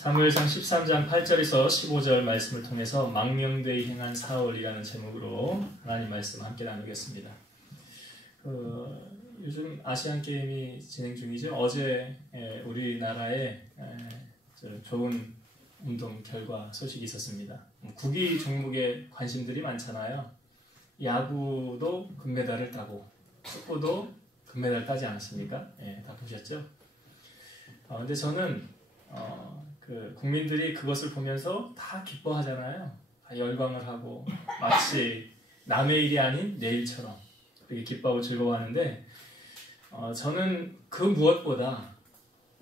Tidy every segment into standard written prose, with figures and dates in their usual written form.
사무엘상 13장 8절에서 15절 말씀을 통해서 망명되이 행한 사울이라는 제목으로 하나님 말씀 함께 나누겠습니다. 요즘 아시안 게임이 진행 중이죠. 어제 우리나라에 좋은 운동 결과 소식이 있었습니다. 구기 종목에 관심들이 많잖아요. 야구도 금메달을 따고 축구도 금메달 따지 않았습니까? 다 보셨죠? 근데 저는 국민들이 그것을 보면서 다 기뻐하잖아요. 다 열광을 하고 마치 남의 일이 아닌 내 일처럼 그렇게 기뻐하고 즐거워하는데 저는 그 무엇보다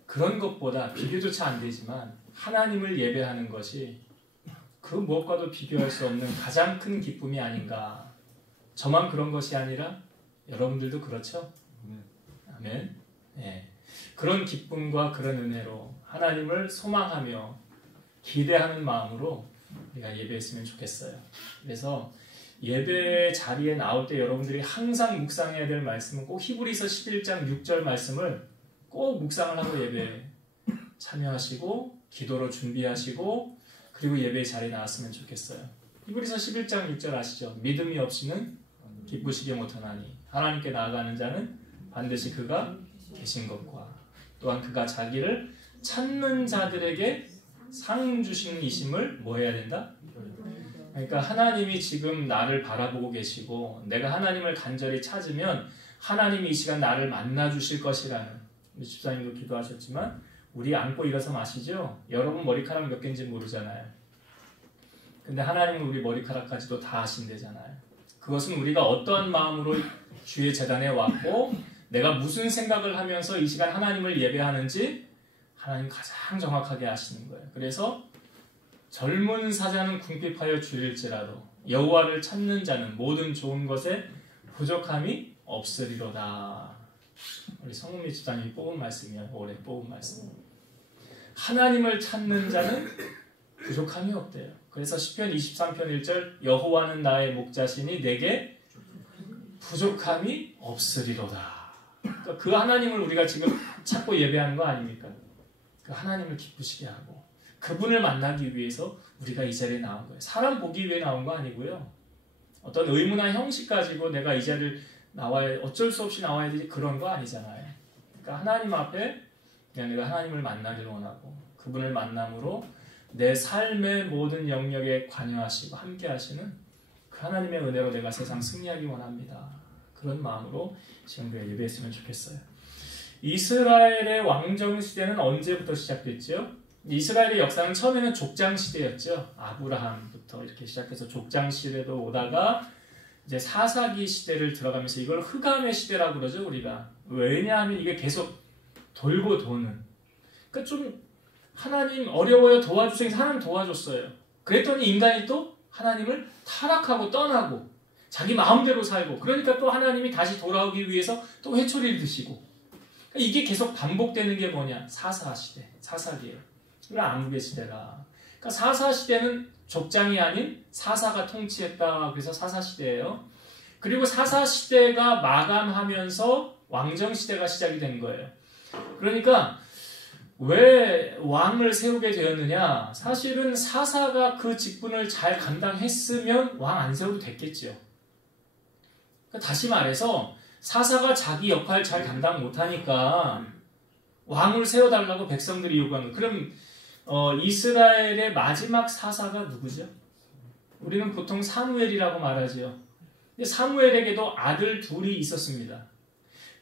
그런 것보다 비교조차 안 되지만 하나님을 예배하는 것이 그 무엇과도 비교할 수 없는 가장 큰 기쁨이 아닌가. 저만 그런 것이 아니라 여러분들도 그렇죠? 아멘. 그런 기쁨과 그런 은혜로 하나님을 소망하며 기대하는 마음으로 우리가 예배했으면 좋겠어요. 그래서 예배 자리에 나올 때 여러분들이 항상 묵상해야 될 말씀은 꼭 히브리서 11장 6절 말씀을 꼭 묵상을 하고 예배에 참여하시고 기도로 준비하시고 그리고 예배 자리에 나왔으면 좋겠어요. 히브리서 11장 6절 아시죠? 믿음이 없이는 기쁘시게 못하나니 하나님께 나아가는 자는 반드시 그가 계신 것과 또한 그가 자기를 찾는 자들에게 상 주신 이심을 뭐 해야 된다? 그러니까 하나님이 지금 나를 바라보고 계시고 내가 하나님을 간절히 찾으면 하나님이 이 시간 나를 만나 주실 것이라는 우리 집사님도 기도하셨지만 우리 안고 일어서 마시죠? 여러분 머리카락 몇 개인지 모르잖아요. 근데 하나님은 우리 머리카락까지도 다 아신대잖아요. 그것은 우리가 어떠한 마음으로 주의 제단에 왔고 내가 무슨 생각을 하면서 이 시간 하나님을 예배하는지 하나님 가장 정확하게 아시는 거예요. 그래서 젊은 사자는 궁핍하여 줄일지라도 여호와를 찾는 자는 모든 좋은 것에 부족함이 없으리로다. 우리 성문미 집사님이 뽑은 말씀이에요. 올해 뽑은 말씀. 하나님을 찾는 자는 부족함이 없대요. 그래서 시편 23편 1절 여호와는 나의 목자시니 내게 부족함이 없으리로다. 그러니까 그 하나님을 우리가 지금 찾고 예배하는 거 아닙니까? 그 하나님을 기쁘시게 하고 그분을 만나기 위해서 우리가 이 자리에 나온 거예요. 사람 보기 위해 나온 거 아니고요. 어떤 의무나 형식 가지고 내가 이 자리를 나와야 어쩔 수 없이 나와야 되지 그런 거 아니잖아요. 그러니까 하나님 앞에 그냥 내가 하나님을 만나기를 원하고 그분을 만남으로 내 삶의 모든 영역에 관여하시고 함께 하시는 그 하나님의 은혜로 내가 세상 승리하기 원합니다. 그런 마음으로 지금 우리가 예배했으면 좋겠어요. 이스라엘의 왕정 시대는 언제부터 시작됐죠? 이스라엘의 역사는 처음에는 족장 시대였죠. 아브라함부터 이렇게 시작해서 족장 시대도 오다가 이제 사사기 시대를 들어가면서 이걸 흑암의 시대라고 그러죠, 우리가. 왜냐하면 이게 계속 돌고 도는. 그러니까 좀 하나님 어려워요 도와주세요. 하나님 도와줬어요. 그랬더니 인간이 또 하나님을 타락하고 떠나고 자기 마음대로 살고 그러니까 또 하나님이 다시 돌아오기 위해서 또 회초리를 드시고 그러니까 이게 계속 반복되는 게 뭐냐? 사사시대, 사사기예요. 그리고 암흑의 시대라. 그러니까 사사시대는 족장이 아닌 사사가 통치했다. 그래서 사사시대예요. 그리고 사사시대가 마감하면서 왕정시대가 시작이 된 거예요. 그러니까 왜 왕을 세우게 되었느냐? 사실은 사사가 그 직분을 잘 감당했으면 왕 안 세워도 됐겠죠. 그러니까 다시 말해서 사사가 자기 역할 잘 감당 못하니까 왕을 세워달라고 백성들이 요구하는 거예요. 그럼 이스라엘의 마지막 사사가 누구죠? 우리는 보통 사무엘이라고 말하죠. 근데 사무엘에게도 아들 둘이 있었습니다.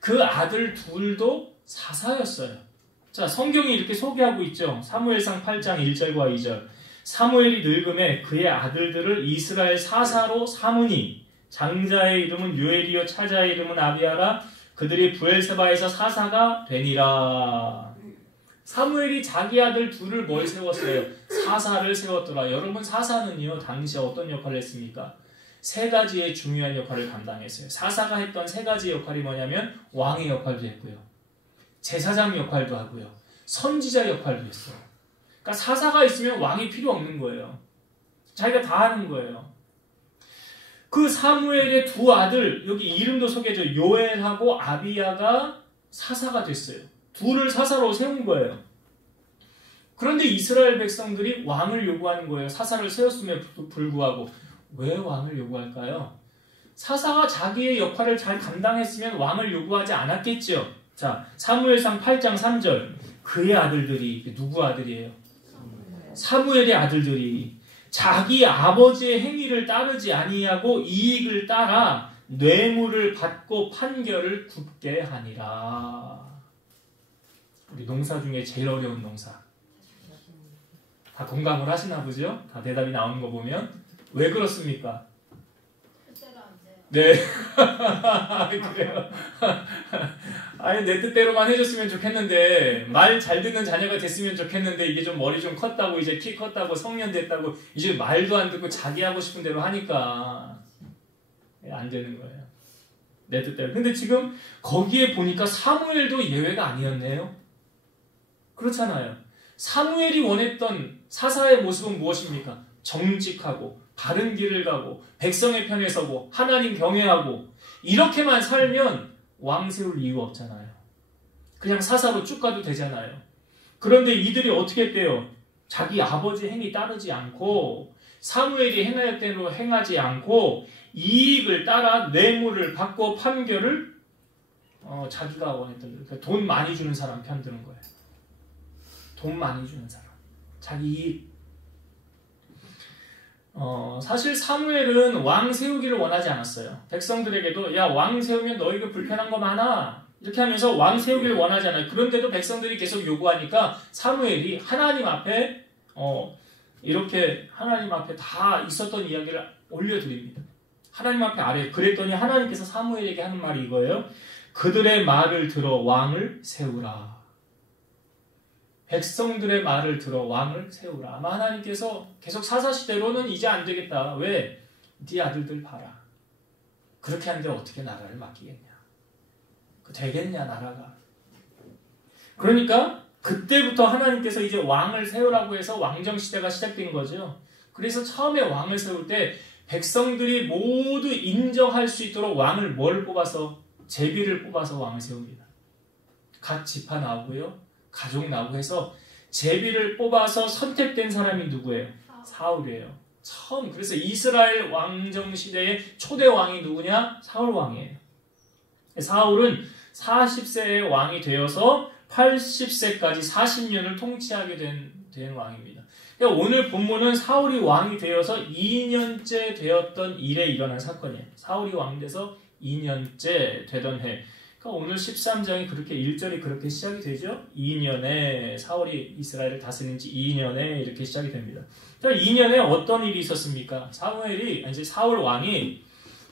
그 아들 둘도 사사였어요. 자, 성경이 이렇게 소개하고 있죠. 사무엘상 8장 1절과 2절. 사무엘이 늙음에 그의 아들들을 이스라엘 사사로 삼으니 장자의 이름은 유엘이요 차자의 이름은 아비아라. 그들이 브엘세바에서 사사가 되니라. 사무엘이 자기 아들 둘을 뭘 세웠어요? 사사를 세웠더라. 여러분 사사는요 당시 어떤 역할을 했습니까? 세 가지의 중요한 역할을 감당했어요. 사사가 했던 세 가지 역할이 뭐냐면 왕의 역할도 했고요. 제사장 역할도 하고요. 선지자 역할도 했어요. 그러니까 사사가 있으면 왕이 필요 없는 거예요. 자기가 다 하는 거예요. 그 사무엘의 두 아들, 여기 이름도 소개해줘. 요엘하고 아비야가 사사가 됐어요. 둘을 사사로 세운 거예요. 그런데 이스라엘 백성들이 왕을 요구하는 거예요. 사사를 세웠음에도 불구하고. 왜 왕을 요구할까요? 사사가 자기의 역할을 잘 감당했으면 왕을 요구하지 않았겠죠. 자, 사무엘상 8장 3절. 그의 아들들이, 누구 아들이에요? 사무엘의 아들들이 자기 아버지의 행위를 따르지 아니하고 이익을 따라 뇌물을 받고 판결을 굽게 하니라. 우리 농사 중에 제일 어려운 농사. 다 공감을 하시나 보죠? 다 대답이 나오는 거 보면. 왜 그렇습니까? 네. 그래요. 아니, 내 뜻대로만 해줬으면 좋겠는데, 말 잘 듣는 자녀가 됐으면 좋겠는데, 이게 좀 머리 좀 컸다고, 이제 키 컸다고, 성년 됐다고, 이제 말도 안 듣고 자기 하고 싶은 대로 하니까, 안 되는 거예요. 내 뜻대로. 근데 지금 거기에 보니까 사무엘도 예외가 아니었네요. 그렇잖아요. 사무엘이 원했던 사사의 모습은 무엇입니까? 정직하고, 바른 길을 가고, 백성의 편에 서고, 하나님 경외하고, 이렇게만 살면 왕 세울 이유 없잖아요. 그냥 사사로 쭉 가도 되잖아요. 그런데 이들이 어떻게 했대요? 자기 아버지 행위 따르지 않고, 사무엘이 행할 대로 행하지 않고, 이익을 따라 뇌물을 받고 판결을 자기가 원했던 대로, 그러니까 돈 많이 주는 사람 편 드는 거예요. 돈 많이 주는 사람. 자기 이익. 사실 사무엘은 왕 세우기를 원하지 않았어요. 백성들에게도 야, 왕 세우면 너희가 불편한 거 많아. 이렇게 하면서 왕 세우기를 원하지 않아요. 그런데도 백성들이 계속 요구하니까 사무엘이 하나님 앞에 이렇게 하나님 앞에 다 있었던 이야기를 올려드립니다. 하나님 앞에 아래. 그랬더니 하나님께서 사무엘에게 하는 말이 이거예요. 그들의 말을 들어 왕을 세우라. 백성들의 말을 들어 왕을 세우라. 아마 하나님께서 계속 사사시대로는 이제 안 되겠다. 왜? 네 아들들 봐라. 그렇게 하는데 어떻게 나라를 맡기겠냐. 되겠냐 나라가. 그러니까 그때부터 하나님께서 이제 왕을 세우라고 해서 왕정시대가 시작된 거죠. 그래서 처음에 왕을 세울 때 백성들이 모두 인정할 수 있도록 왕을 뭘 뽑아서? 제비를 뽑아서 왕을 세웁니다. 각 지파 나오고요. 가족 나오고 해서 제비를 뽑아서 선택된 사람이 누구예요? 사울이에요. 처음. 그래서 이스라엘 왕정시대의 초대 왕이 누구냐? 사울 왕이에요. 사울은 40세의 왕이 되어서 80세까지 40년을 통치하게 된 왕입니다. 그러니까 오늘 본문은 사울이 왕이 되어서 2년째 되었던 일에 일어난 사건이에요. 사울이 왕 돼서 2년째 되던 해. 그러니까 오늘 13장이 그렇게 1절이 그렇게 시작이 되죠. 2년에 사울이 이스라엘을 다스린 지 2년에 이렇게 시작이 됩니다. 그러니까 2년에 어떤 일이 있었습니까? 사울 왕이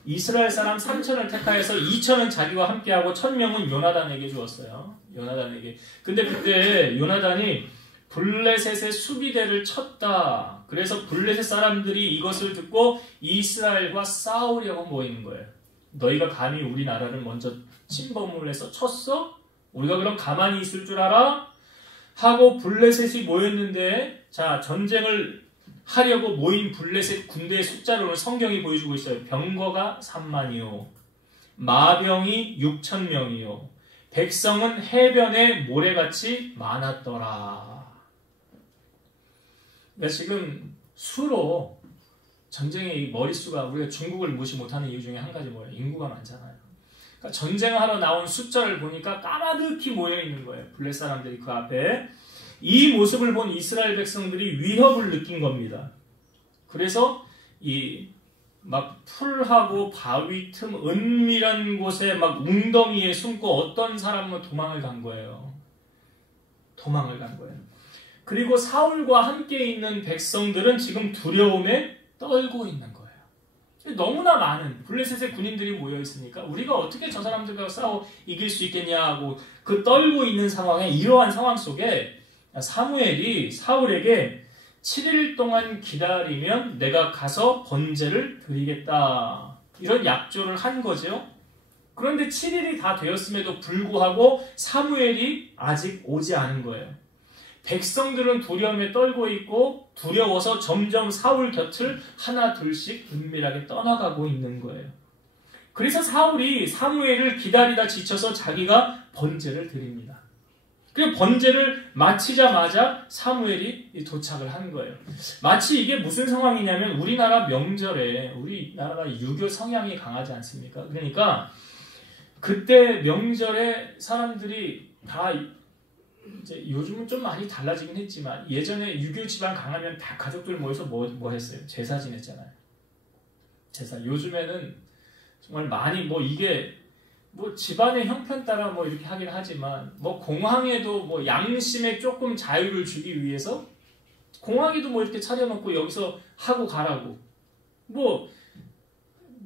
이스라엘 사람 3,000을 택하여서 2,000은 자기와 함께하고 1,000명은 요나단에게 주었어요. 요나단에게. 근데 그때 요나단이 블레셋의 수비대를 쳤다. 그래서 블레셋 사람들이 이것을 듣고 이스라엘과 싸우려고 모이는 거예요. 너희가 감히 우리나라를 먼저 침범을 해서 쳤어? 우리가 그럼 가만히 있을 줄 알아? 하고 블레셋이 모였는데, 자, 전쟁을 하려고 모인 블레셋 군대의 숫자를 성경이 보여주고 있어요. 병거가 30,000이요. 마병이 6,000명이요. 백성은 해변에 모래같이 많았더라. 그러니까 지금 수로 전쟁의 머릿수가 우리가 중국을 무시 못하는 이유 중에 한 가지 뭐예요? 인구가 많잖아요. 그러니까 전쟁하러 나온 숫자를 보니까 까마득히 모여있는 거예요. 블레셋 사람들이 그 앞에. 이 모습을 본 이스라엘 백성들이 위협을 느낀 겁니다. 그래서 막 풀하고 바위 틈 은밀한 곳에 막 웅덩이에 숨고 어떤 사람은 도망을 간 거예요. 도망을 간 거예요. 그리고 사울과 함께 있는 백성들은 지금 두려움에 떨고 있는 거예요. 너무나 많은 블레셋의 군인들이 모여 있으니까 우리가 어떻게 저 사람들과 싸워 이길 수 있겠냐 하고 그 떨고 있는 상황에, 이러한 상황 속에 사무엘이 사울에게 7일 동안 기다리면 내가 가서 번제를 드리겠다. 이런 약조를 한 거죠. 그런데 7일이 다 되었음에도 불구하고 사무엘이 아직 오지 않은 거예요. 백성들은 두려움에 떨고 있고 두려워서 점점 사울 곁을 하나 둘씩 은밀하게 떠나가고 있는 거예요. 그래서 사울이 사무엘을 기다리다 지쳐서 자기가 번제를 드립니다. 그리고 번제를 마치자마자 사무엘이 도착을 한 거예요. 마치 이게 무슨 상황이냐면 우리나라 명절에 우리나라가 유교 성향이 강하지 않습니까? 그러니까 그때 명절에 사람들이 다 이제 요즘은 좀 많이 달라지긴 했지만 예전에 유교 집안 강하면 다 가족들 모여서 뭐 했어요? 제사 지냈잖아요. 제사. 요즘에는 정말 많이 이게 집안의 형편 따라 이렇게 하긴 하지만 공항에도 양심에 조금 자유를 주기 위해서 공항에도 이렇게 차려놓고 여기서 하고 가라고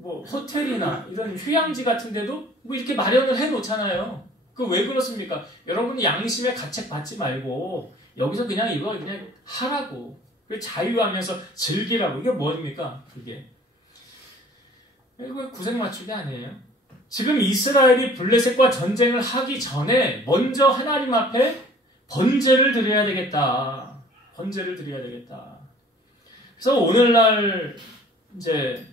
호텔이나 이런 휴양지 같은 데도 이렇게 마련을 해 놓잖아요. 그 왜 그렇습니까? 여러분 양심에 가책 받지 말고 여기서 그냥 이거 그냥 하라고 자유하면서 즐기라고. 이게 뭡니까? 그게 이거 구색 맞추기 아니에요? 지금 이스라엘이 블레셋과 전쟁을 하기 전에 먼저 하나님 앞에 번제를 드려야 되겠다. 번제를 드려야 되겠다. 그래서 오늘날 이제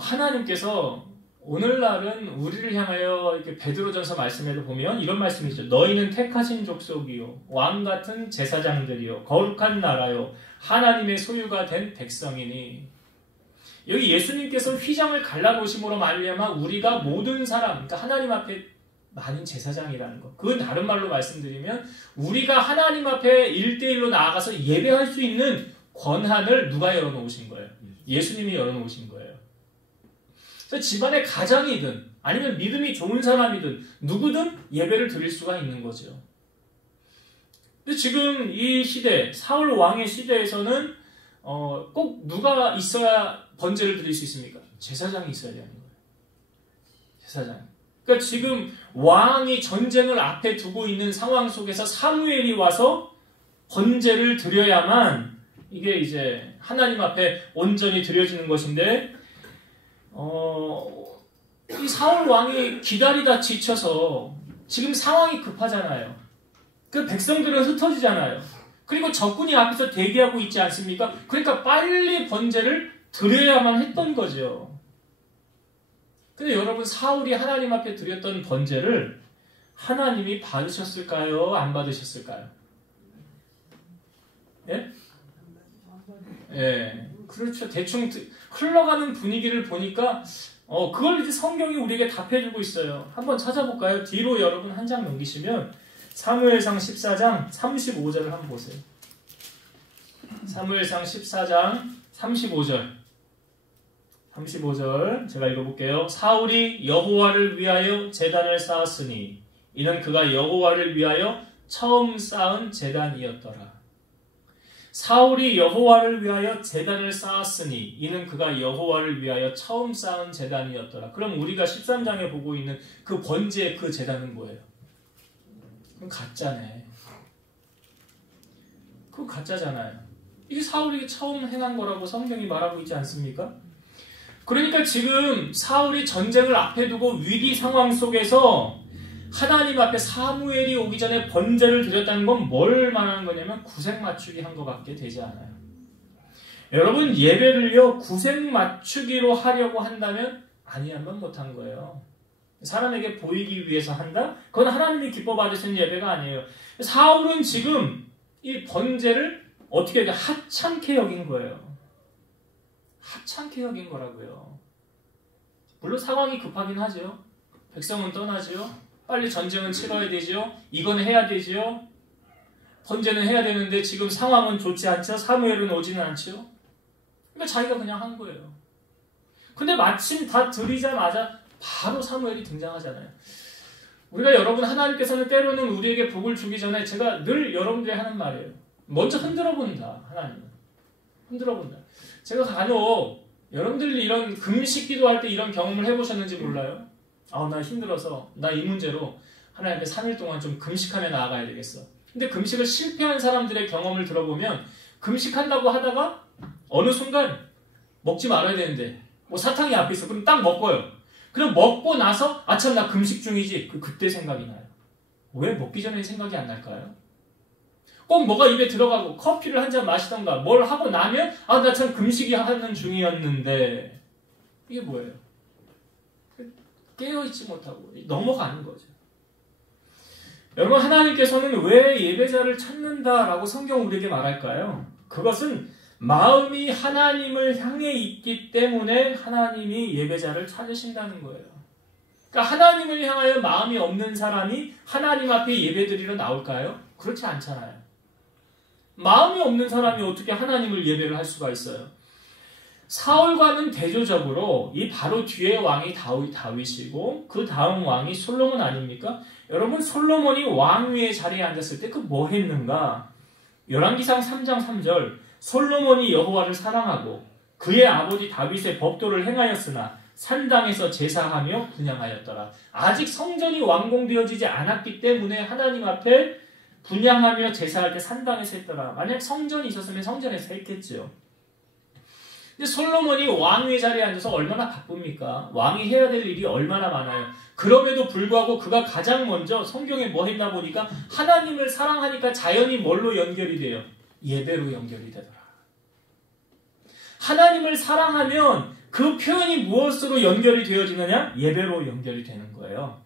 하나님께서 오늘날은 우리를 향하여 이렇게 베드로전서 말씀에도 보면 이런 말씀이죠. 너희는 택하신 족속이요 왕 같은 제사장들이요 거룩한 나라요 하나님의 소유가 된 백성이니. 여기 예수님께서 휘장을 갈라놓으심으로 말미암아 우리가 모든 사람, 그러니까 하나님 앞에 많은 제사장이라는 것. 그 다른 말로 말씀드리면 우리가 하나님 앞에 1대1로 나아가서 예배할 수 있는 권한을 누가 열어놓으신 거예요? 예수님이 열어놓으신 거예요. 그래서 집안의 가장이든 아니면 믿음이 좋은 사람이든 누구든 예배를 드릴 수가 있는 거죠. 근데 지금 이 시대, 사울 왕의 시대에서는 꼭 누가 있어야 번제를 드릴 수 있습니까? 제사장이 있어야 되는 거예요. 제사장. 그러니까 지금 왕이 전쟁을 앞에 두고 있는 상황 속에서 사무엘이 와서 번제를 드려야만 이게 이제 하나님 앞에 온전히 드려지는 것인데 이 사울 왕이 기다리다 지쳐서 지금 상황이 급하잖아요. 그 백성들은 흩어지잖아요. 그리고 적군이 앞에서 대기하고 있지 않습니까? 그러니까 빨리 번제를 드려야만 했던 거죠. 근데 여러분 사울이 하나님 앞에 드렸던 번제를 하나님이 받으셨을까요? 안 받으셨을까요? 예? 예. 그렇죠. 대충 흘러가는 분위기를 보니까 그걸 이제 성경이 우리에게 답해주고 있어요. 한번 찾아볼까요? 뒤로 여러분 한 장 넘기시면 사무엘상 14장 35절을 한번 보세요. 사무엘상 14장 35절. 35절 제가 읽어볼게요. 사울이 여호와를 위하여 제단을 쌓았으니 이는 그가 여호와를 위하여 처음 쌓은 제단이었더라. 사울이 여호와를 위하여 제단을 쌓았으니 이는 그가 여호와를 위하여 처음 쌓은 제단이었더라. 그럼 우리가 13장에 보고 있는 그 번제의 그 제단은 뭐예요? 그건 가짜네. 그거 가짜잖아요. 이게 사울이 처음 행한 거라고 성경이 말하고 있지 않습니까? 그러니까 지금 사울이 전쟁을 앞에 두고 위기 상황 속에서 하나님 앞에 사무엘이 오기 전에 번제를 드렸다는 건 뭘 말하는 거냐면 구색 맞추기 한 것밖에 되지 않아요. 여러분 예배를요 구색 맞추기로 하려고 한다면 아니하면 못한 거예요. 사람에게 보이기 위해서 한다? 그건 하나님이 기뻐 받으시는 예배가 아니에요. 사울은 지금 이 번제를 어떻게 하찮게 여긴 거예요. 하찮게 여긴 거라고요. 물론 상황이 급하긴 하죠. 백성은 떠나죠. 빨리 전쟁은 치러야 되죠. 이건 해야 되죠. 번제는 해야 되는데 지금 상황은 좋지 않죠. 사무엘은 오지는 않죠. 그러니까 자기가 그냥 한 거예요. 근데 마침 다 드리자마자 바로 사무엘이 등장하잖아요. 우리가 여러분 하나님께서는 때로는 우리에게 복을 주기 전에 제가 늘 여러분들이 하는 말이에요. 먼저 흔들어 본다. 하나님은. 흔들어 본다. 제가 간혹 여러분들이 이런 금식 기도할 때 이런 경험을 해보셨는지 몰라요. 나 힘들어서 나 이 문제로 하나님께 3일 동안 좀 금식하며 나아가야 되겠어. 근데 금식을 실패한 사람들의 경험을 들어보면 금식한다고 하다가 어느 순간 먹지 말아야 되는데 사탕이 앞에 있어. 그럼 딱 먹어요. 그럼 먹고 나서 참 나 금식 중이지. 그때 생각이 나요. 왜 먹기 전에 생각이 안 날까요? 꼭 뭐가 입에 들어가고 커피를 한 잔 마시던가 뭘 하고 나면 나 참 금식이 하는 중이었는데 이게 뭐예요? 깨어있지 못하고 넘어가는 거죠. 여러분, 하나님께서는 왜 예배자를 찾는다라고 성경 우리에게 말할까요? 그것은 마음이 하나님을 향해 있기 때문에 하나님이 예배자를 찾으신다는 거예요. 그러니까 하나님을 향하여 마음이 없는 사람이 하나님 앞에 예배드리러 나올까요? 그렇지 않잖아요. 마음이 없는 사람이 어떻게 하나님을 예배를 할 수가 있어요? 사울과는 대조적으로 이 바로 뒤에 왕이 다윗이고 그 다음 왕이 솔로몬 아닙니까? 여러분, 솔로몬이 왕위의 자리에 앉았을 때 그 뭐 했는가? 열왕기상 3장 3절, 솔로몬이 여호와를 사랑하고 그의 아버지 다윗의 법도를 행하였으나 산당에서 제사하며 분향하였더라. 아직 성전이 완공되어지지 않았기 때문에 하나님 앞에 분향하며 제사할 때 산당에서 했더라. 만약 성전이 있었으면 성전에서 했겠죠. 근데 솔로몬이 왕위의 자리에 앉아서 얼마나 바쁩니까? 왕이 해야 될 일이 얼마나 많아요. 그럼에도 불구하고 그가 가장 먼저 성경에 뭐 했나 보니까 하나님을 사랑하니까 자연히 뭘로 연결이 돼요? 예배로 연결이 되더라. 하나님을 사랑하면 그 표현이 무엇으로 연결이 되어지느냐? 예배로 연결이 되는 거예요.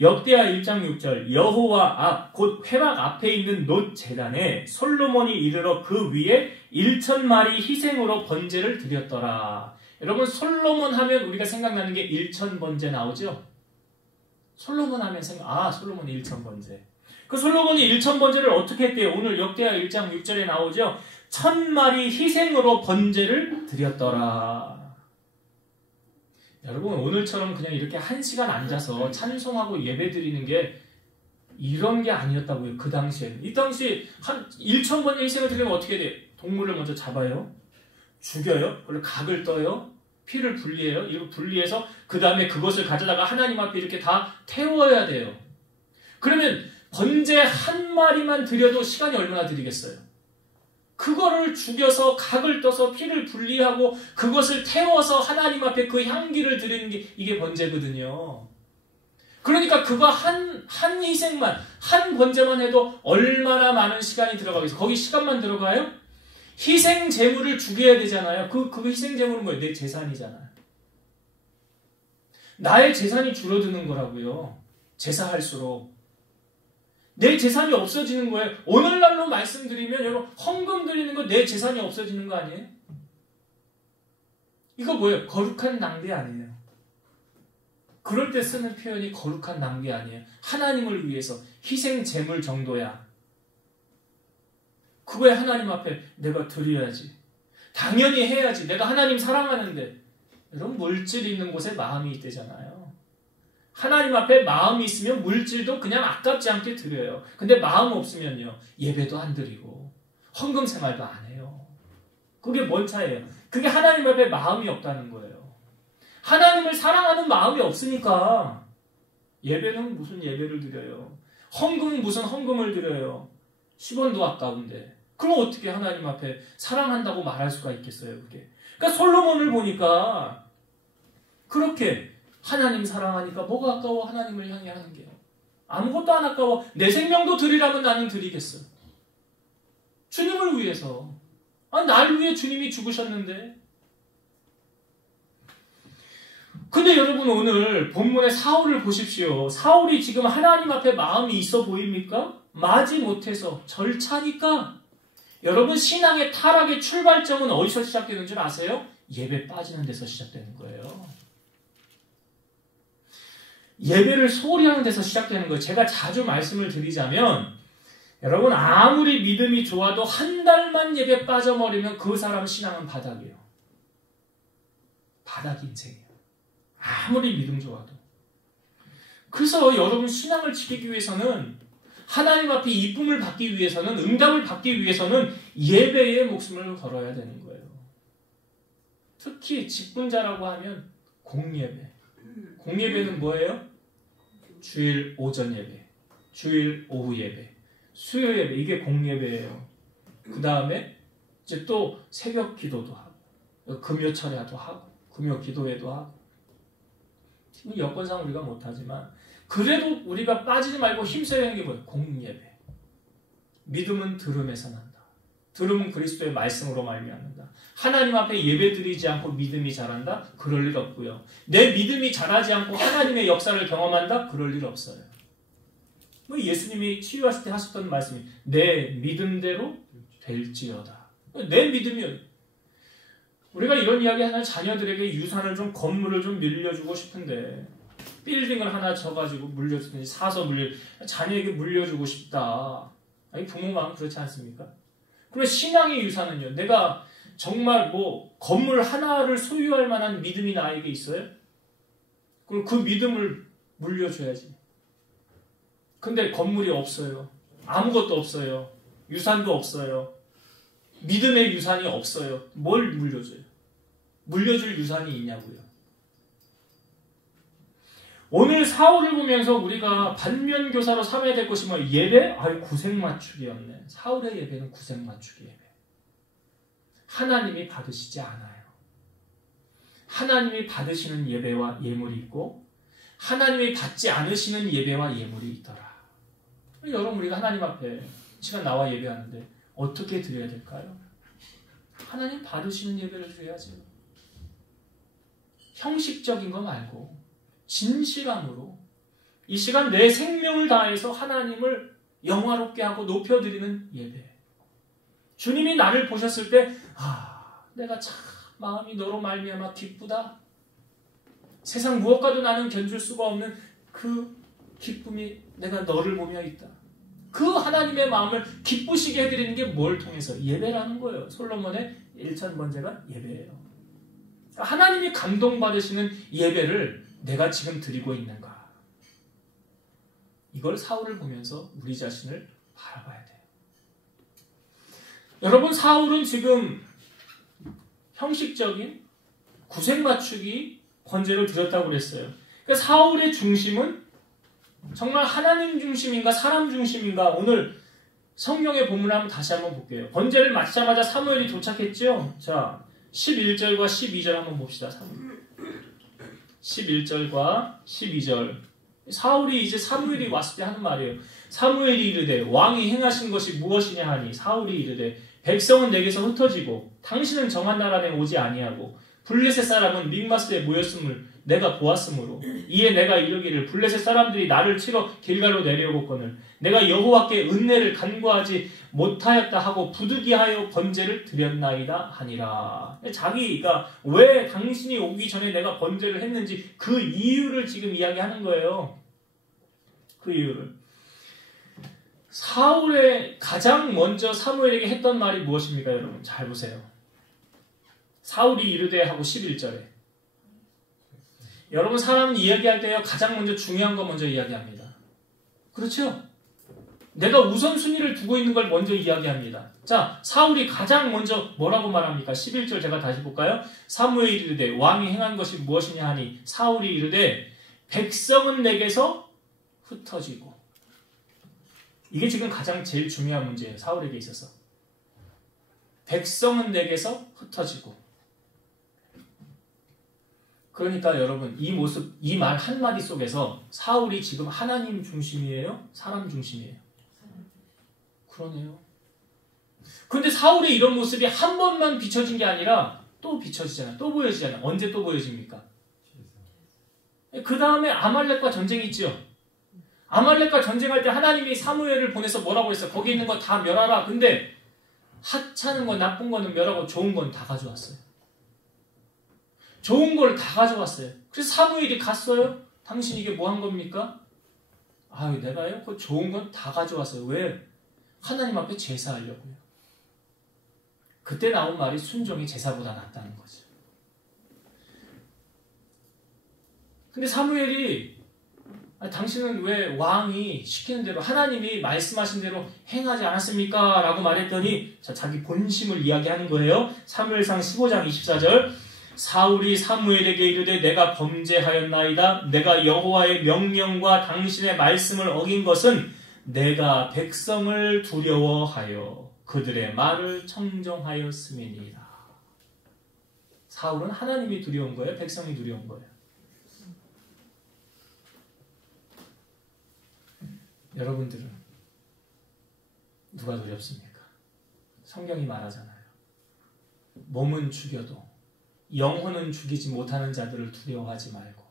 역대하 1장 6절, 여호와 앞, 곧 회막 앞에 있는 놋 제단에 솔로몬이 이르러 그 위에 1000마리 희생으로 번제를 드렸더라. 여러분, 솔로몬 하면 우리가 생각나는 게 1000번제 나오죠? 솔로몬 하면 솔로몬이 1000번제. 그 솔로몬이 1000번제를 어떻게 했대요? 오늘 역대하 1장 6절에 나오죠? 1000마리 희생으로 번제를 드렸더라. 여러분, 오늘처럼 그냥 이렇게 1시간 앉아서 찬송하고 예배드리는 게 이런 게 아니었다고요. 그 당시에는. 이 당시에 한 1000번째 희생을 드리면 어떻게 돼요? 동물을 먼저 잡아요. 죽여요. 그리고 각을 떠요. 피를 분리해요. 이거 분리해서 그 다음에 그것을 가져다가 하나님 앞에 이렇게 다 태워야 돼요. 그러면 번제 한 마리만 드려도 시간이 얼마나 들이겠어요? 그거를 죽여서 각을 떠서 피를 분리하고 그것을 태워서 하나님 앞에 그 향기를 드리는 게 이게 번제거든요. 그러니까 그거 한 희생만, 한 번제만 해도 얼마나 많은 시간이 들어가겠어요. 거기 시간만 들어가요? 희생 제물을 죽여야 되잖아요. 그 희생 제물은 뭐예요? 내 재산이잖아요. 나의 재산이 줄어드는 거라고요. 제사할수록. 내 재산이 없어지는 거예요. 오늘날로 말씀드리면 여러분, 헌금 드리는 거 내 재산이 없어지는 거 아니에요? 이거 뭐예요? 거룩한 낭비 아니에요. 그럴 때 쓰는 표현이 거룩한 낭비 아니에요. 하나님을 위해서 희생 제물 정도야. 그거에 하나님 앞에 내가 드려야지. 당연히 해야지. 내가 하나님 사랑하는데. 여러분, 물질 있는 곳에 마음이 있대잖아요. 하나님 앞에 마음이 있으면 물질도 그냥 아깝지 않게 드려요. 근데 마음 없으면요, 예배도 안 드리고 헌금 생활도 안 해요. 그게 뭔 차이예요? 그게 하나님 앞에 마음이 없다는 거예요. 하나님을 사랑하는 마음이 없으니까 예배는 무슨 예배를 드려요? 헌금은 무슨 헌금을 드려요? 10원도 아까운데. 그럼 어떻게 하나님 앞에 사랑한다고 말할 수가 있겠어요, 그게? 그러니까 솔로몬을 보니까 그렇게 하나님 사랑하니까 뭐가 아까워? 하나님을 향해 하는 게요. 아무것도 안 아까워. 내 생명도 드리라면 나는 드리겠어. 주님을 위해서. 날 위해 주님이 죽으셨는데. 근데 여러분, 오늘 본문의 사울을 보십시오. 사울이 지금 하나님 앞에 마음이 있어 보입니까? 마지 못해서 절차니까. 여러분, 신앙의 타락의 출발점은 어디서 시작되는 줄 아세요? 예배 빠지는 데서 시작되는 거예요. 예배를 소홀히 하는 데서 시작되는 거예요. 제가 자주 말씀을 드리자면, 여러분, 아무리 믿음이 좋아도 한 달만 예배 빠져버리면 그 사람 신앙은 바닥이에요. 바닥 인생이에요. 아무리 믿음 좋아도. 그래서 여러분, 신앙을 지키기 위해서는, 하나님 앞에 이쁨을 받기 위해서는, 응답을 받기 위해서는 예배에 목숨을 걸어야 되는 거예요. 특히 직분자라고 하면 공예배. 공예배는 뭐예요? 주일 오전 예배, 주일 오후 예배, 수요 예배, 이게 공예배예요. 그 다음에 이제 또 새벽 기도도 하고, 금요 철야도 하고, 금요 기도회도 하고. 지금 여건상 우리가 못하지만 그래도 우리가 빠지지 말고 힘써야 하는 게 뭐예요? 공예배. 믿음은 들음에서 난다. 들음은 그리스도의 말씀으로 말미암는다. 하나님 앞에 예배드리지 않고 믿음이 자란다? 그럴 일 없고요. 내 믿음이 자라지 않고 하나님의 역사를 경험한다? 그럴 일 없어요. 뭐 예수님이 치유하실 때 하셨던 말씀이 내 믿음대로 될지어다. 내 믿음이요. 우리가 이런 이야기 하는 자녀들에게 유산을 좀 건물을 좀 물려주고 싶은데 빌딩을 하나 져가지고 물려주든지 사서 자녀에게 물려주고 싶다. 아니 부모 마음 그렇지 않습니까? 그러면 신앙의 유산은요. 내가 정말 뭐 건물 하나를 소유할 만한 믿음이 나에게 있어요? 그럼 그 믿음을 물려줘야지. 근데 건물이 없어요. 아무것도 없어요. 유산도 없어요. 믿음의 유산이 없어요. 뭘 물려줘요? 물려줄 유산이 있냐고요. 오늘 사울을 보면서 우리가 반면교사로 삼아야 될 것이 뭐 예배? 아유 구색 맞추기였네. 사울의 예배는 구색 맞추기 예배. 하나님이 받으시지 않아요. 하나님이 받으시는 예배와 예물이 있고 하나님이 받지 않으시는 예배와 예물이 있더라. 여러분 우리가 하나님 앞에 시간 나와 예배하는데 어떻게 드려야 될까요? 하나님 받으시는 예배를 드려야죠. 형식적인 거 말고 진실함으로 이 시간 내 생명을 다해서 하나님을 영화롭게 하고 높여드리는 예배. 주님이 나를 보셨을 때 내가 참 마음이 너로 말미암아 기쁘다. 세상 무엇과도 나는 견줄 수가 없는 그 기쁨이 내가 너를 보며 있다. 그 하나님의 마음을 기쁘시게 해드리는 게 뭘 통해서? 예배라는 거예요. 솔로몬의 1,000번째가 예배예요. 하나님이 감동받으시는 예배를 내가 지금 드리고 있는가? 이걸 사울을 보면서 우리 자신을 바라봐야 돼요. 여러분 사울은 지금 형식적인 구색 맞추기 번제를 드렸다고 그랬어요. 그러니까 사울의 중심은 정말 하나님 중심인가 사람 중심인가 오늘 성경의 본문을 한번 다시 한번 볼게요. 번제를 마치자마자 사무엘이 도착했죠. 자 11절과 12절 한번 봅시다. 11절과 12절 사울이 이제 사무엘이 왔을 때 하는 말이에요. 사무엘이 이르되 왕이 행하신 것이 무엇이냐 하니 사울이 이르되 백성은 내게서 흩어지고 당신은 정한 나라 내 오지 아니하고 블레셋 사람은 믹마스에 모였음을 내가 보았으므로 이에 내가 이르기를 블레셋 사람들이 나를 치러 길갈로 내려오거늘 내가 여호와께 은혜를 간구하지 못하였다 하고 부득이하여 번제를 드렸나이다 하니라. 자기가 왜 당신이 오기 전에 내가 번제를 했는지 그 이유를 지금 이야기하는 거예요. 그 이유를. 사울의 가장 먼저 사무엘에게 했던 말이 무엇입니까 여러분? 잘 보세요. 사울이 이르되 하고 11절에 여러분 사람은 이야기할 때요 가장 먼저 중요한 거 먼저 이야기합니다. 그렇죠? 내가 우선순위를 두고 있는 걸 먼저 이야기합니다. 자 사울이 가장 먼저 뭐라고 말합니까? 11절 제가 다시 볼까요? 사무엘이 이르되 왕이 행한 것이 무엇이냐 하니 사울이 이르되 백성은 내게서 흩어지고 이게 지금 가장 제일 중요한 문제예요. 사울에게 있어서 백성은 내게서 흩어지고 그러니까 여러분 이 모습, 이 말 한마디 속에서 사울이 지금 하나님 중심이에요? 사람 중심이에요? 그러네요. 그런데 사울의 이런 모습이 한 번만 비춰진 게 아니라 또 비춰지잖아요. 또 보여지잖아요. 언제 또 보여집니까? 그 다음에 아말렉과 전쟁이 있죠. 아말렉과 전쟁할 때 하나님이 사무엘을 보내서 뭐라고 했어요? 거기 있는 거 다 멸하라. 근데 하찮은 거 나쁜 거는 멸하고 좋은 건 다 가져왔어요. 좋은 걸 다 가져왔어요. 그래서 사무엘이 갔어요. 당신 이게 뭐 한 겁니까? 아유 내가요? 그 좋은 건 다 가져왔어요. 왜? 하나님 앞에 제사하려고요. 그때 나온 말이 순종이 제사보다 낫다는 거죠. 근데 사무엘이 당신은 왜 왕이 시키는 대로 하나님이 말씀하신 대로 행하지 않았습니까? 라고 말했더니 자기 본심을 이야기하는 거예요. 사무엘상 15장 24절 사울이 사무엘에게 이르되 내가 범죄하였나이다. 내가 여호와의 명령과 당신의 말씀을 어긴 것은 내가 백성을 두려워하여 그들의 말을 청정하였음이니이다. 사울은 하나님이 두려운 거예요? 백성이 두려운 거예요? 여러분들은 누가 두렵습니까? 성경이 말하잖아요. 몸은 죽여도 영혼은 죽이지 못하는 자들을 두려워하지 말고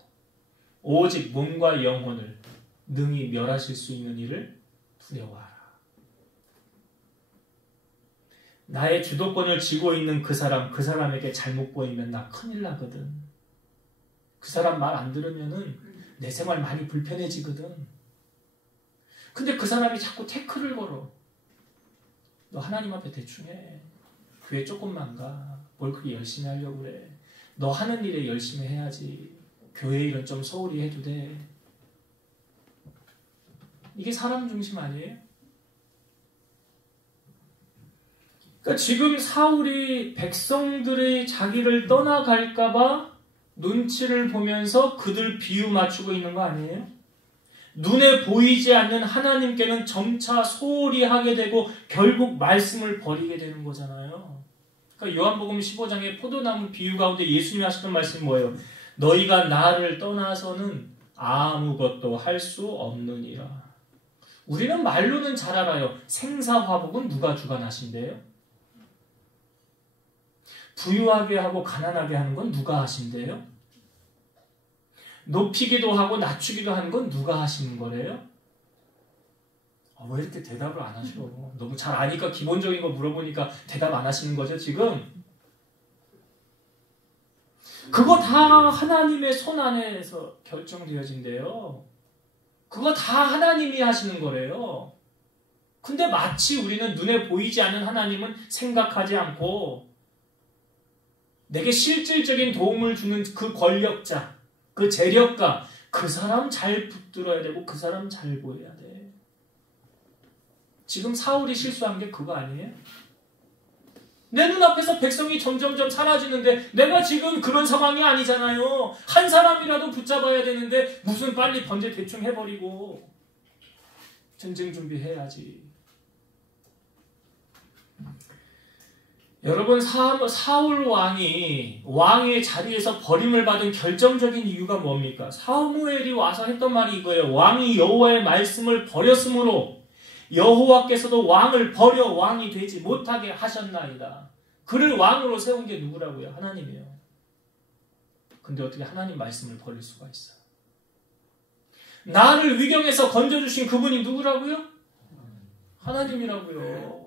오직 몸과 영혼을 능히 멸하실 수 있는 일을 두려워하라. 나의 주도권을 쥐고 있는 그 사람에게 잘못 보이면 나 큰일 나거든. 그 사람 말 안 들으면은 내 생활 많이 불편해지거든. 근데 그 사람이 자꾸 태클을 걸어. 너 하나님 앞에 대충 해. 교회 조금만 가. 뭘 그렇게 열심히 하려고 그래. 너 하는 일에 열심히 해야지. 교회 일은 좀 소홀히 해도 돼. 이게 사람 중심 아니에요? 그러니까 지금 사울이 백성들이 자기를 떠나갈까봐 눈치를 보면서 그들 비유 맞추고 있는 거 아니에요? 눈에 보이지 않는 하나님께는 점차 소홀히 하게 되고 결국 말씀을 버리게 되는 거잖아요. 그러니까 요한복음 15장의 포도나무 비유 가운데 예수님이 하셨던 말씀이 뭐예요? 너희가 나를 떠나서는 아무것도 할 수 없느니라. 우리는 말로는 잘 알아요. 생사화복은 누가 주관하신대요? 부유하게 하고 가난하게 하는 건 누가 하신대요? 높이기도 하고 낮추기도 하는 건 누가 하시는 거래요? 왜 이렇게 대답을 안 하셔? 너무 잘 아니까 기본적인 거 물어보니까 대답 안 하시는 거죠, 지금? 그거 다 하나님의 손 안에서 결정되어진대요. 그거 다 하나님이 하시는 거래요. 근데 마치 우리는 눈에 보이지 않는 하나님은 생각하지 않고 내게 실질적인 도움을 주는 그 권력자, 그 재력가, 그 사람 잘 붙들어야 되고 그 사람 잘 보여야 돼. 지금 사울이 실수한 게 그거 아니에요? 내 눈앞에서 백성이 점점점 사라지는데 내가 지금 그런 상황이 아니잖아요. 한 사람이라도 붙잡아야 되는데 무슨 빨리 번제 대충 해버리고 전쟁 준비해야지. 여러분, 사울 왕의 자리에서 버림을 받은 결정적인 이유가 뭡니까? 사무엘이 와서 했던 말이 이거예요. 왕이 여호와의 말씀을 버렸으므로 여호와께서도 왕을 버려 왕이 되지 못하게 하셨나이다. 그를 왕으로 세운 게 누구라고요? 하나님이에요. 근데 어떻게 하나님 말씀을 버릴 수가 있어요? 나를 위경에서 건져주신 그분이 누구라고요? 하나님이라고요.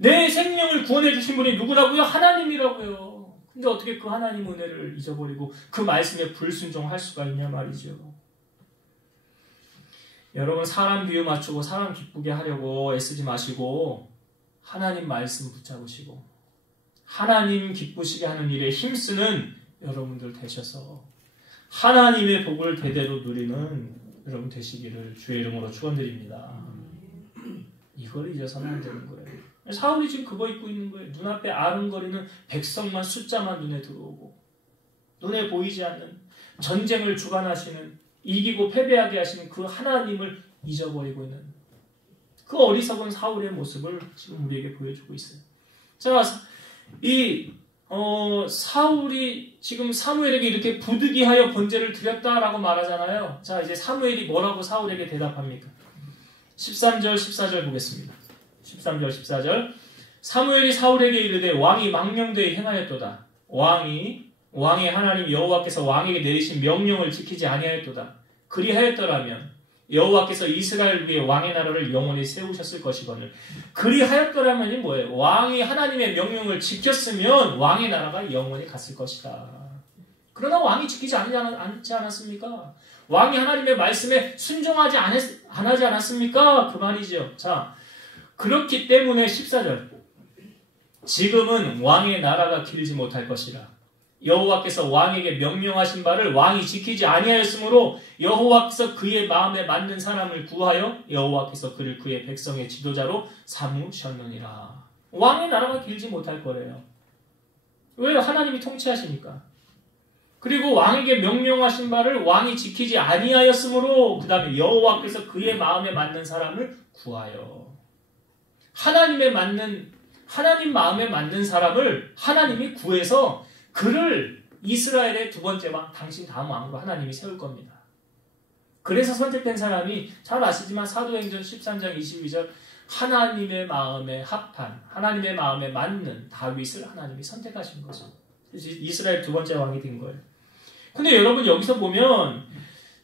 내 생명을 구원해 주신 분이 누구라고요? 하나님이라고요. 근데 어떻게 그 하나님 은혜를 잊어버리고 그 말씀에 불순종할 수가 있냐 말이죠. 여러분, 사람 비유 맞추고 사람 기쁘게 하려고 애쓰지 마시고 하나님 말씀 붙잡으시고 하나님 기쁘시게 하는 일에 힘쓰는 여러분들 되셔서 하나님의 복을 대대로 누리는 여러분 되시기를 주의 이름으로 축원드립니다. 이걸 잊어서는 안 되는 거예요. 사울이 지금 그거 입고 있는 거예요. 눈앞에 아른거리는 백성만 숫자만 눈에 들어오고 눈에 보이지 않는 전쟁을 주관하시는 이기고 패배하게 하시는 그 하나님을 잊어버리고 있는 그 어리석은 사울의 모습을 지금 우리에게 보여주고 있어요. 자, 사울이 지금 사무엘에게 이렇게 부득이하여 번제를 드렸다라고 말하잖아요. 자, 이제 사무엘이 뭐라고 사울에게 대답합니까? 13절, 14절 보겠습니다. 13절, 14절. 사무엘이 사울에게 이르되 왕이 망령되이 행하였도다. 왕의 하나님 여호와께서 왕에게 내리신 명령을 지키지 아니하였도다. 그리하였더라면 여호와께서 이스라엘 위에 왕의 나라를 영원히 세우셨을 것이거늘. 그리하였더라면이 뭐예요? 왕이 하나님의 명령을 지켰으면 왕의 나라가 영원히 갔을 것이다. 그러나 왕이 지키지 않지 않았습니까? 왕이 하나님의 말씀에 순종하지 않지 않았습니까? 그 말이죠. 자, 그렇기 때문에 14절. 지금은 왕의 나라가 길지 못할 것이라. 여호와께서 왕에게 명령하신 바를 왕이 지키지 아니하였으므로 여호와께서 그의 마음에 맞는 사람을 구하여 여호와께서 그를 그의 백성의 지도자로 삼으셨느니라. 왕의 나라가 길지 못할 거래요. 왜요? 하나님이 통치하시니까. 그리고 왕에게 명령하신 바를 왕이 지키지 아니하였으므로 그 다음에 여호와께서 그의 마음에 맞는 사람을 구하여. 하나님 마음에 맞는 사람을 하나님이 구해서 그를 이스라엘의 두 번째 왕, 당신 다음 왕으로 하나님이 세울 겁니다. 그래서 선택된 사람이 잘 아시지만 사도행전 13장 22절 하나님의 마음에 합한, 하나님의 마음에 맞는 다윗을 하나님이 선택하신 거죠. 이스라엘 두 번째 왕이 된 거예요. 근데 여러분 여기서 보면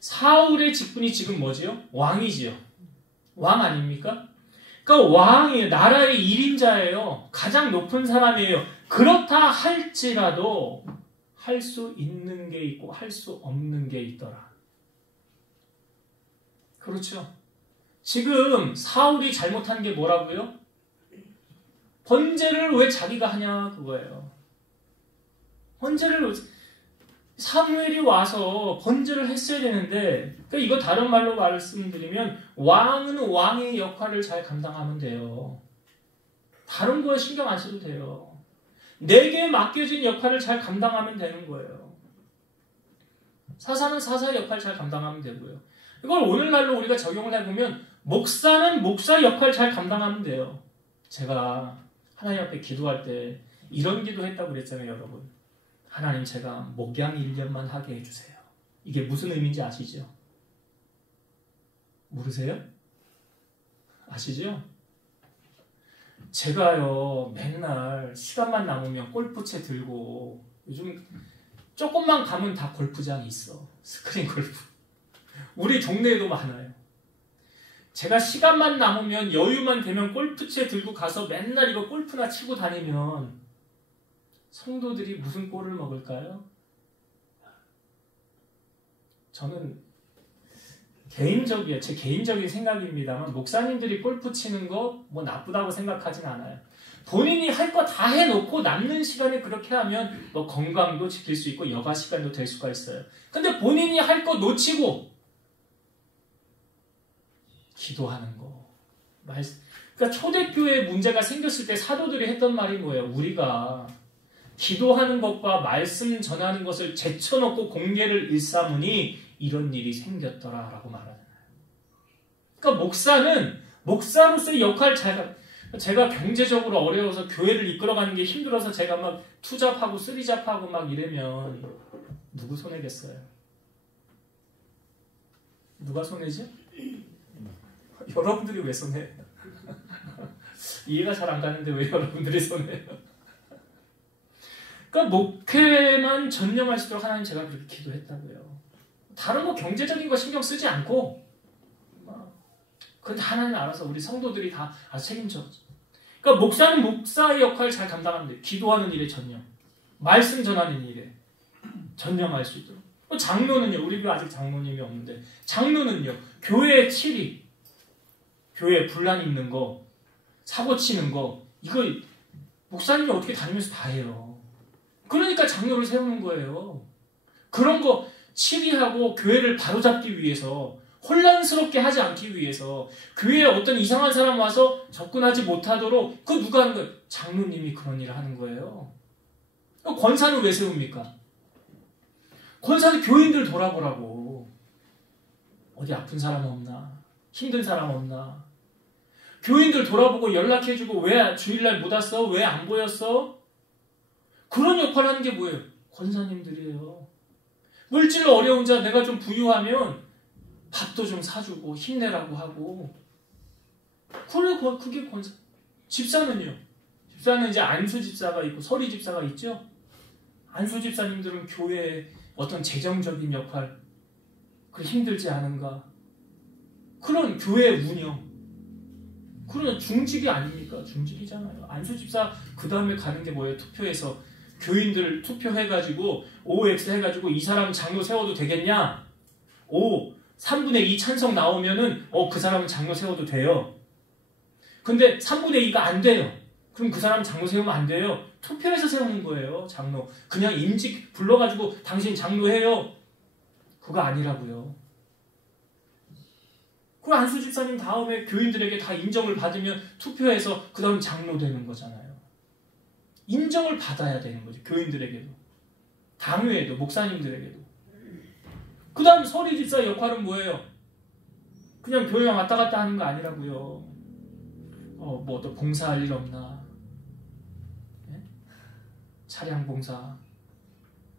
사울의 직분이 지금 뭐지요? 왕이지요. 왕 아닙니까? 그러니까 왕이에요. 나라의 1인자예요. 가장 높은 사람이에요. 그렇다 할지라도 할 수 있는 게 있고 할 수 없는 게 있더라. 그렇죠. 지금 사울이 잘못한 게 뭐라고요? 번제를 왜 자기가 하냐 그거예요. 번제를 사무엘이 와서 번제를 했어야 되는데, 그러니까 이거 다른 말로 말씀드리면 왕은 왕의 역할을 잘 감당하면 돼요. 다른 거에 신경 안 써도 돼요. 내게 맡겨진 역할을 잘 감당하면 되는 거예요. 사사는 사사의 역할을 잘 감당하면 되고요. 이걸 오늘날로 우리가 적용을 해보면 목사는 목사의 역할을 잘 감당하면 돼요. 제가 하나님 앞에 기도할 때 이런 기도했다고 그랬잖아요, 여러분. 하나님, 제가 목양 1년만 하게 해주세요. 이게 무슨 의미인지 아시죠? 모르세요? 아시죠? 제가요, 맨날 시간만 남으면 골프채 들고, 요즘 조금만 가면 다 골프장이 있어. 스크린 골프. 우리 동네에도 많아요. 제가 시간만 남으면, 여유만 되면 골프채 들고 가서 맨날 이거 골프나 치고 다니면 성도들이 무슨 꼴을 먹을까요? 저는 개인적이에요. 제 개인적인 생각입니다만 목사님들이 골프 치는 거 뭐 나쁘다고 생각하진 않아요. 본인이 할 거 다 해놓고 남는 시간에 그렇게 하면 뭐 건강도 지킬 수 있고 여가 시간도 될 수가 있어요. 근데 본인이 할 거 놓치고 기도하는 거. 그러니까 초대교회에 문제가 생겼을 때 사도들이 했던 말이 뭐예요? 우리가 기도하는 것과 말씀 전하는 것을 제쳐놓고 공개를 일삼으니 이런 일이 생겼더라 라고 말하잖아요. 그러니까 목사는 목사로서의 역할을 제가 경제적으로 어려워서 교회를 이끌어가는 게 힘들어서 제가 막 투잡하고 쓰리잡하고 막 이러면 누구 손해겠어요? 누가 손해지? 여러분들이 왜 손해? 이해가 잘 안 가는데 왜 여러분들이 손해요? 그러니까 목회만 전념할 수 있도록 하나님, 제가 그렇게 기도했다고요. 다른 거 경제적인 거 신경 쓰지 않고 그건 하나님 알아서 우리 성도들이 다 책임져. 그러니까 목사는 목사의 역할을 잘 감당하면 돼요. 기도하는 일에 전념, 말씀 전하는 일에 전념할 수 있도록. 장로는요, 우리 교회 아직 장로님이 없는데 장로는요, 교회의 치리, 교회에 분란 있는 거, 사고 치는 거, 이거 목사님이 어떻게 다니면서 다 해요. 그러니까 장로를 세우는 거예요. 그런 거 치리하고 교회를 바로잡기 위해서, 혼란스럽게 하지 않기 위해서, 교회에 어떤 이상한 사람 와서 접근하지 못하도록 그거 누가 하는 거예요? 장로님이 그런 일을 하는 거예요. 권사는 왜 세웁니까? 권사는 교인들 돌아보라고. 어디 아픈 사람 없나? 힘든 사람 없나? 교인들 돌아보고 연락해주고, 왜 주일날 못 왔어? 왜 안 보였어? 그런 역할을 하는 게 뭐예요? 권사님들이에요. 물질로 어려운 자, 내가 좀 부유하면 밥도 좀 사주고 힘내라고 하고. 그게 권사. 집사는요? 집사는 이제 안수 집사가 있고 서리 집사가 있죠? 안수 집사님들은 교회의 어떤 재정적인 역할, 그 힘들지 않은가? 그런 교회 운영, 그런 중직이 아닙니까? 중직이잖아요. 안수 집사 그 다음에 가는 게 뭐예요? 투표해서 교인들 투표해가지고 OX 해가지고 이 사람 장로 세워도 되겠냐? 3분의 2 찬성 나오면은 그 사람은 장로 세워도 돼요. 근데 3분의 2가 안 돼요. 그럼 그 사람 장로 세우면 안 돼요. 투표해서 세우는 거예요. 장로. 그냥 임직 불러가지고 당신 장로해요. 그거 아니라고요. 그 안수 집사님 다음에 교인들에게 다 인정을 받으면 투표해서 그 다음 장로 되는 거잖아요. 인정을 받아야 되는 거죠. 교인들에게도, 당회에도, 목사님들에게도. 그 다음 서리 집사 역할은 뭐예요? 그냥 교회 왔다 갔다 하는 거 아니라고요. 뭐 또 봉사할 일 없나? 네? 차량 봉사,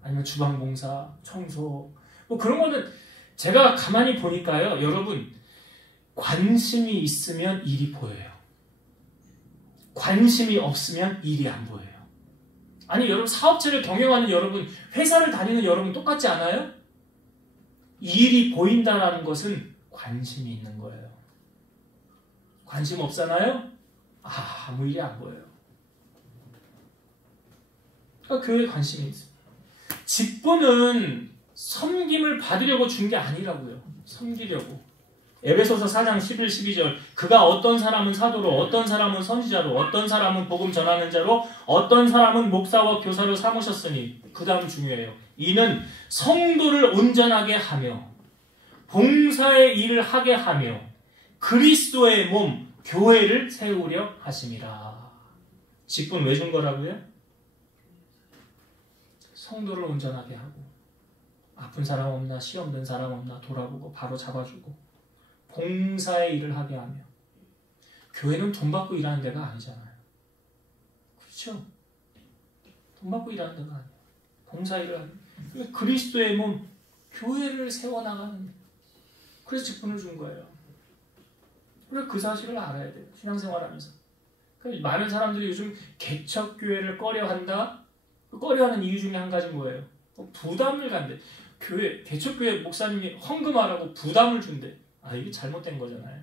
아니면 주방 봉사, 청소, 뭐 그런 거는 제가 가만히 보니까요, 여러분, 관심이 있으면 일이 보여요. 관심이 없으면 일이 안 보여요. 아니, 여러분, 사업체를 경영하는 여러분, 회사를 다니는 여러분 똑같지 않아요? 일이 보인다는 것은 관심이 있는 거예요. 관심 없잖아요? 아무 일이 안 보여요. 그러니까 교회에 관심이 있어요. 직분은 섬김을 받으려고 준 게 아니라고요. 섬기려고. 에베소서 4장 11, 12절 그가 어떤 사람은 사도로, 어떤 사람은 선지자로, 어떤 사람은 복음 전하는 자로, 어떤 사람은 목사와 교사로 삼으셨으니 그 다음 중요해요. 이는 성도를 온전하게 하며 봉사의 일을 하게 하며 그리스도의 몸 교회를 세우려 하심이라. 직분 왜 준 거라고요? 성도를 온전하게 하고 아픈 사람 없나, 시험 든 사람 없나 돌아보고 바로 잡아주고 봉사의 일을 하게 하며. 교회는 돈 받고 일하는 데가 아니잖아요. 그렇죠? 돈 받고 일하는 데가 아니에요. 봉사 일을 하는. 그리스도의 몸 교회를 세워나가는. 그래서 직분을 준 거예요. 그래서 그 사실을 알아야 돼요. 신앙생활하면서. 그러니까 많은 사람들이 요즘 개척교회를 꺼려한다. 꺼려하는 이유 중에 한 가지 뭐예요? 부담을 간대. 교회, 개척교회 목사님이 헌금하라고 부담을 준대. 이게 잘못된 거잖아요.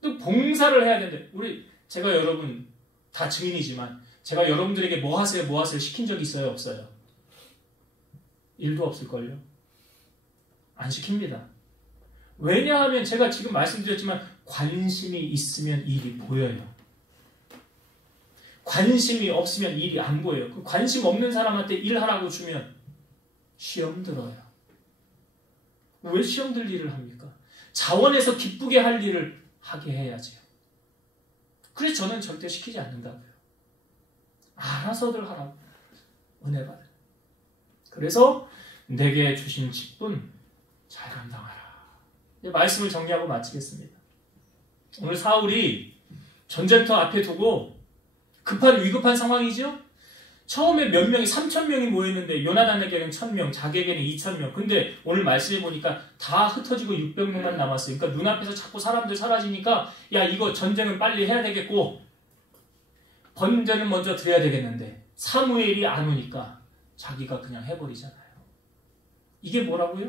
또 봉사를 해야 되는데, 제가 여러분 다 증인이지만, 제가 여러분들에게 뭐 하세요 시킨 적 있어요, 없어요? 일도 없을걸요? 안 시킵니다. 왜냐하면 제가 지금 말씀드렸지만, 관심이 있으면 일이 보여요. 관심이 없으면 일이 안 보여요. 그 관심 없는 사람한테 일하라고 주면 시험 들어요. 왜 시험 들 일을 합니까? 자원에서 기쁘게 할 일을 하게 해야지요. 그래서 저는 절대 시키지 않는다고요. 알아서들 하라고. 은혜 받으라. 그래서 내게 주신 직분 잘 감당하라. 말씀을 정리하고 마치겠습니다. 오늘 사울이 전쟁터 앞에 두고 위급한 상황이죠? 처음에 몇 명이 3,000명이 모였는데 요나단에게는 1,000명, 자기에게는 2,000명. 근데 오늘 말씀해 보니까 다 흩어지고 600명만 남았어요. 그러니까 눈앞에서 자꾸 사람들 사라지니까 야 이거 전쟁은 빨리 해야 되겠고 번제는 먼저 드려야 되겠는데 사무엘이 안 오니까 자기가 그냥 해버리잖아요. 이게 뭐라고요?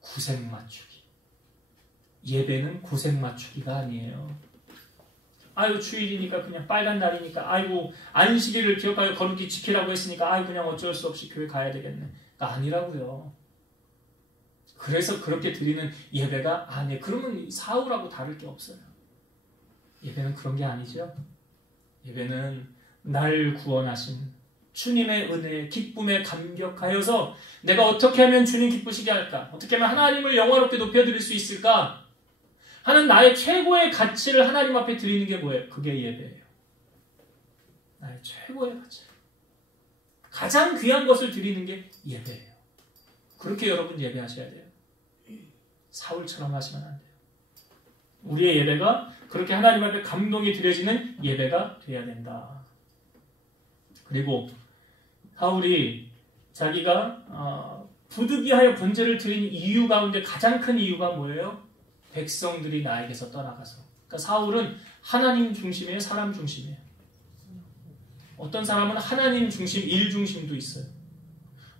구색 맞추기. 예배는 구색 맞추기가 아니에요. 주일이니까 그냥 빨간 날이니까 안식일을 기억하여 거룩히 지키라고 했으니까 그냥 어쩔 수 없이 교회 가야 되겠네. 아니라고요. 그래서 그렇게 드리는 예배가 아니에요. 그러면 사울하고 다를 게 없어요. 예배는 그런 게 아니죠. 예배는 날 구원하신 주님의 은혜에 기쁨에 감격하여서 내가 어떻게 하면 주님 기쁘시게 할까? 어떻게 하면 하나님을 영화롭게 높여드릴 수 있을까? 하는 나의 최고의 가치를 하나님 앞에 드리는 게 뭐예요? 그게 예배예요. 나의 최고의 가치. 가장 귀한 것을 드리는 게 예배예요. 그렇게 여러분 예배하셔야 돼요. 사울처럼 하시면 안 돼요. 우리의 예배가 그렇게 하나님 앞에 감동이 드려지는 예배가 돼야 된다. 그리고 사울이 자기가 부득이하여 번제를 드린 이유 가운데 가장 큰 이유가 뭐예요? 백성들이 나에게서 떠나가서. 그러니까 사울은 하나님 중심이에요? 사람 중심이에요? 어떤 사람은 하나님 중심, 일 중심도 있어요.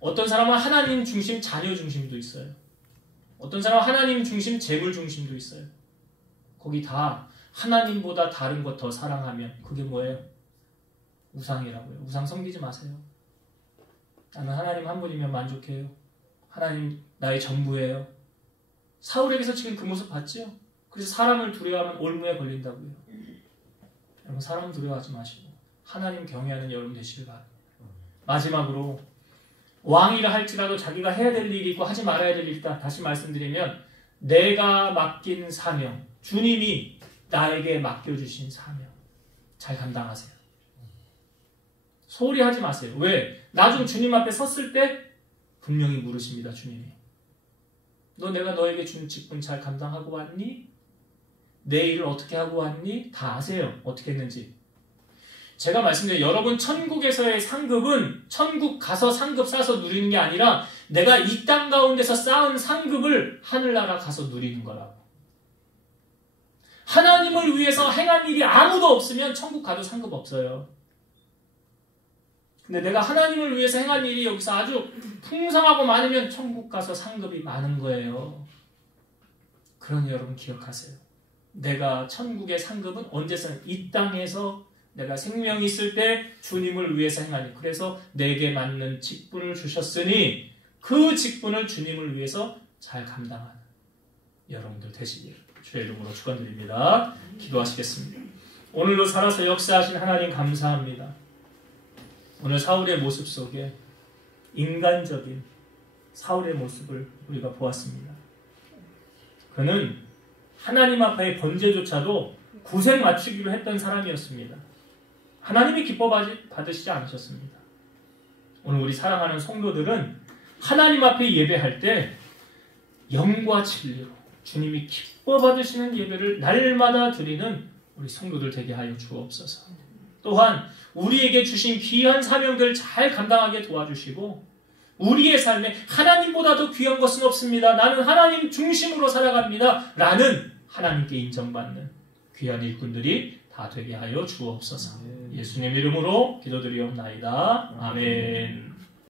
어떤 사람은 하나님 중심, 자녀 중심도 있어요. 어떤 사람은 하나님 중심, 재물 중심도 있어요. 거기 다 하나님보다 다른 것 더 사랑하면 그게 뭐예요? 우상이라고요. 우상 섬기지 마세요. 나는 하나님 한 분이면 만족해요. 하나님 나의 전부예요. 사울에게서 지금 그 모습 봤죠? 그래서 사람을 두려워하면 올무에 걸린다고요. 여러분 사람 두려워하지 마시고 하나님 경외하는 여러분 되시길 바랍니다. 마지막으로 왕이라 할지라도 자기가 해야 될 일이 있고 하지 말아야 될 일이 있다. 다시 말씀드리면 내가 맡긴 사명, 주님이 나에게 맡겨주신 사명 잘 감당하세요. 소홀히 하지 마세요. 왜? 나중 주님 앞에 섰을 때 분명히 물으십니다. 주님이. 내가 너에게 준 직분 잘 감당하고 왔니? 내 일을 어떻게 하고 왔니? 다 아세요. 어떻게 했는지. 제가 말씀드려요. 여러분 천국에서의 상급은 천국 가서 상급 쌓아서 누리는 게 아니라 내가 이 땅 가운데서 쌓은 상급을 하늘나라 가서 누리는 거라고. 하나님을 위해서 행한 일이 아무도 없으면 천국 가도 상급 없어요. 근데 내가 하나님을 위해서 행한 일이 여기서 아주 풍성하고 많으면 천국 가서 상급이 많은 거예요. 그러니 여러분 기억하세요. 내가 천국의 상급은 언제서는 이 땅에서 내가 생명이 있을 때 주님을 위해서 행하니, 그래서 내게 맞는 직분을 주셨으니 그 직분을 주님을 위해서 잘 감당하는 여러분들 되시길 주의 이름으로 축원드립니다. 기도하시겠습니다. 오늘도 살아서 역사하신 하나님 감사합니다. 오늘 사울의 모습 속에 인간적인 사울의 모습을 우리가 보았습니다. 그는 하나님 앞에 번제조차도 구색 맞추기로 했던 사람이었습니다. 하나님이 기뻐 받으시지 않으셨습니다. 오늘 우리 사랑하는 성도들은 하나님 앞에 예배할 때 영과 진리로 주님이 기뻐 받으시는 예배를 날마다 드리는 우리 성도들 되게 하여 주옵소서. 또한 우리에게 주신 귀한 사명들을 잘 감당하게 도와주시고, 우리의 삶에 하나님보다 더 귀한 것은 없습니다, 나는 하나님 중심으로 살아갑니다 라는 하나님께 인정받는 귀한 일꾼들이 다 되게 하여 주옵소서. 예수님 이름으로 기도드리옵나이다. 아멘.